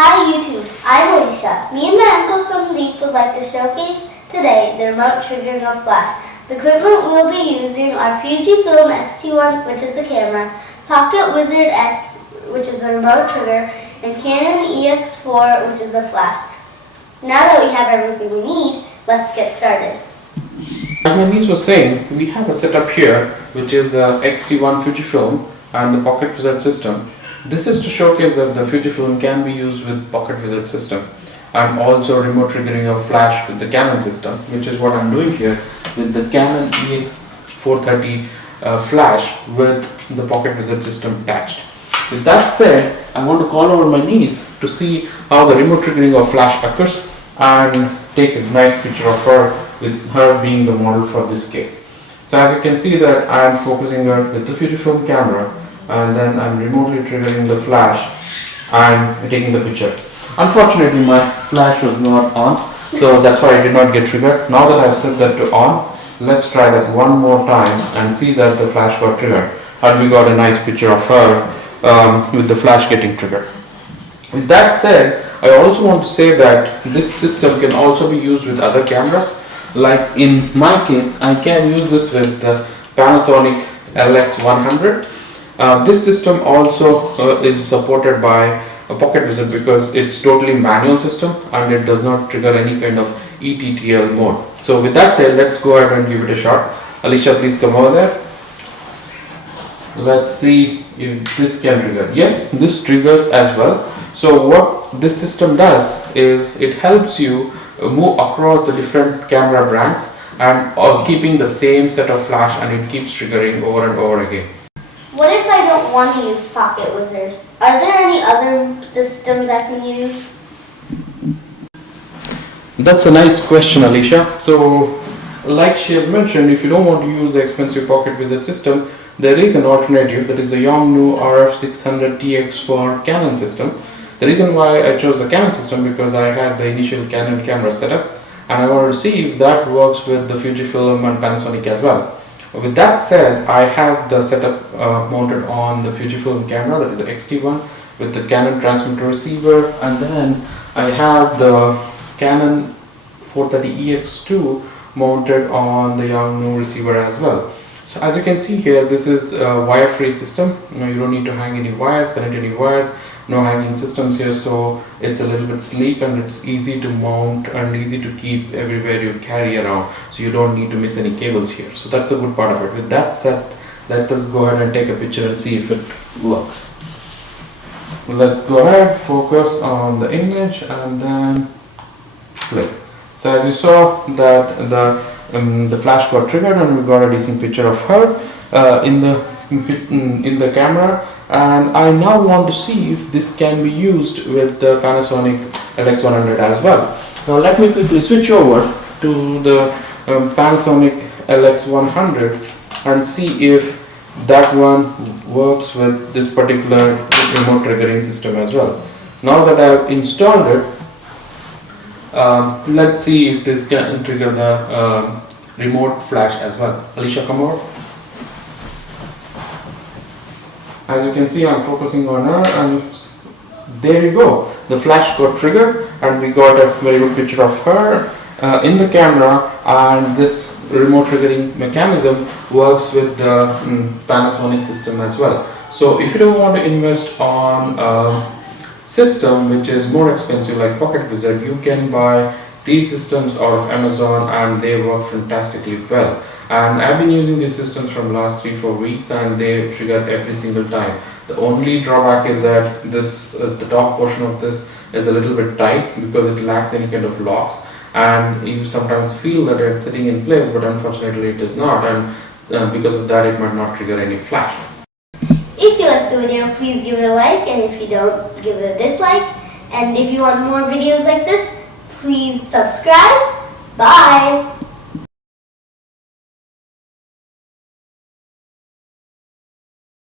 Hi YouTube, I'm Alicia. Me and my uncle Sandeep would like to showcase today the remote triggering of flash. The equipment we'll be using are FujiFilm XT1, which is the camera, Pocket Wizard X, which is the remote trigger, and Canon EX4, which is the flash. Now that we have everything we need, let's get started. As my niece was saying, we have a setup here which is the XT1 Fujifilm and the Pocket Wizard system. This is to showcase that the Fujifilm can be used with Pocket Wizard system and also remote triggering of flash with the Canon system, which is what I'm doing here with the Canon EX430 flash with the Pocket Wizard system attached. With that said, I want to call over my niece to see how the remote triggering of flash occurs and take a nice picture of her with her being the model for this case. So as you can see that I am focusing her with the Fujifilm camera and then I'm remotely triggering the flash and taking the picture. Unfortunately my flash was not on, so that's why I did not get triggered. Now that I've set that to on, let's try that one more time and see that the flash got triggered. And we got a nice picture of her with the flash getting triggered. With that said, I also want to say that this system can also be used with other cameras. Like in my case, I can use this with the Panasonic LX100. This system also is supported by a Pocket Wizard because it's totally manual system and it does not trigger any kind of ETTL mode. So with that said, let's go ahead and give it a shot. Alicia, please come over there. Let's see if this can trigger. Yes, this triggers as well. So what this system does is it helps you move across the different camera brands and keeping the same set of flash, and it keeps triggering over and over again. What if I don't want to use Pocket Wizard? Are there any other systems I can use? That's a nice question, Alicia. So like she has mentioned, if you don't want to use the expensive Pocket Wizard system, there is an alternative, that is the Yongnuo RF600 TX4 Canon system. The reason why I chose the Canon system because I had the initial Canon camera setup and I wanted to see if that works with the Fujifilm and Panasonic as well. With that said, I have the setup mounted on the Fujifilm camera, that is the XT1 with the Canon transmitter receiver, and then I have the Canon 430EX2 mounted on the Yongnuo receiver as well. So as you can see here, this is a wire-free system. You don't need to hang any wires, connect any wires, no hanging systems here, so it's a little bit sleek and it's easy to mount and easy to keep everywhere you carry around, so you don't need to miss any cables here. So that's the good part of it. With that said, let us go ahead and take a picture and see if it works. Let's go ahead, focus on the image and then click. So as you saw that the flash got triggered and we got a decent picture of her in the camera. And I now want to see if this can be used with the Panasonic LX100 as well. Now let me quickly switch over to the Panasonic LX100 and see if that one works with this particular remote triggering system as well. Now that I have installed it, let's see if this can trigger the remote flash as well. Alicia, come over. As you can see, I'm focusing on her and there you go. The flash got triggered and we got a very good picture of her in the camera, and this remote triggering mechanism works with the Panasonic system as well. So if you don't want to invest on a system which is more expensive like Pocket Wizard, you can buy these systems out of Amazon and they work fantastically well. And I've been using these systems from last 3-4 weeks and they trigger every single time. The only drawback is that this the top portion of this is a little bit tight because it lacks any kind of locks, and you sometimes feel that it's sitting in place, but unfortunately it is not, and because of that it might not trigger any flash. If you liked the video, please give it a like, and if you don't, give it a dislike. And if you want more videos like this, please subscribe. Bye!